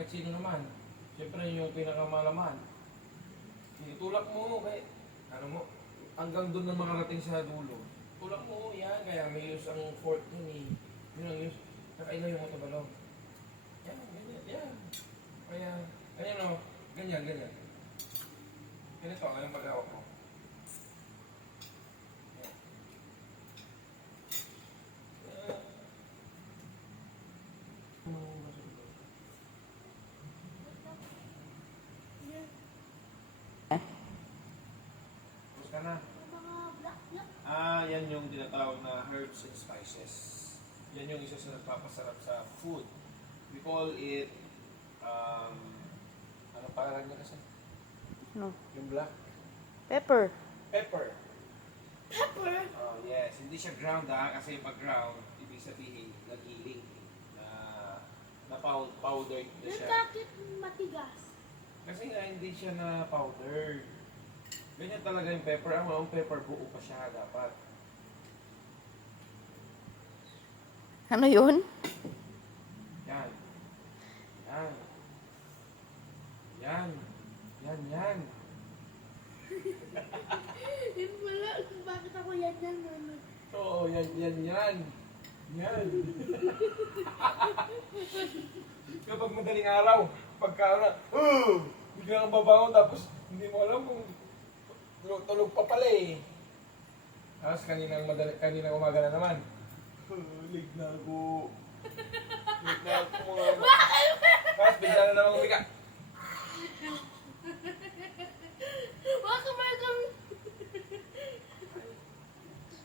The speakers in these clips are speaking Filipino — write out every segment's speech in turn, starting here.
kahit sino naman. Siyempre yung pinakamalaman. Itulak mo kahit ano mo, hanggang doon na makarating sa dulo. Tulak mo yan, kaya may use ang fork yun eh. Yun ang use. Nakailaw yung matabalong. Yan, ganyan, yan. Kaya, ganyan o, ganyan, ganyan. Ganito, ngayon pag-hawak mo. Tapos ka na. Yan yung tinatawag na herbs and spices. Yan yung isa sa nagpapasarap sa food. We call it, ano pangalan niya kasi? No. Yung black? Pepper. Pepper. Pepper? Oh, yes. Hindi siya ground kasi pag ground, ibig sabihin, nagiling. Na powdered na siya. Bakit matigas? Kasi nga hindi siya na powdered. Ganyan talaga yung pepper. Ang pepper buo pa siya dapat. Ano yun? Yan. Yan. Yan. Yan, yan. Yun pala, kung bakit ako yan yan. Oo, yan, yan, yan. Yan. Kapag madaling araw, pagka bigla kang babangon tapos hindi mo alam kung tulog pa pala eh. Tapos kaninang umaga na naman. Lig na ako. Lig na ako mga... Tapos bigla na naman umiga. Baka may kami.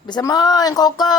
Bisa mo, yung coco!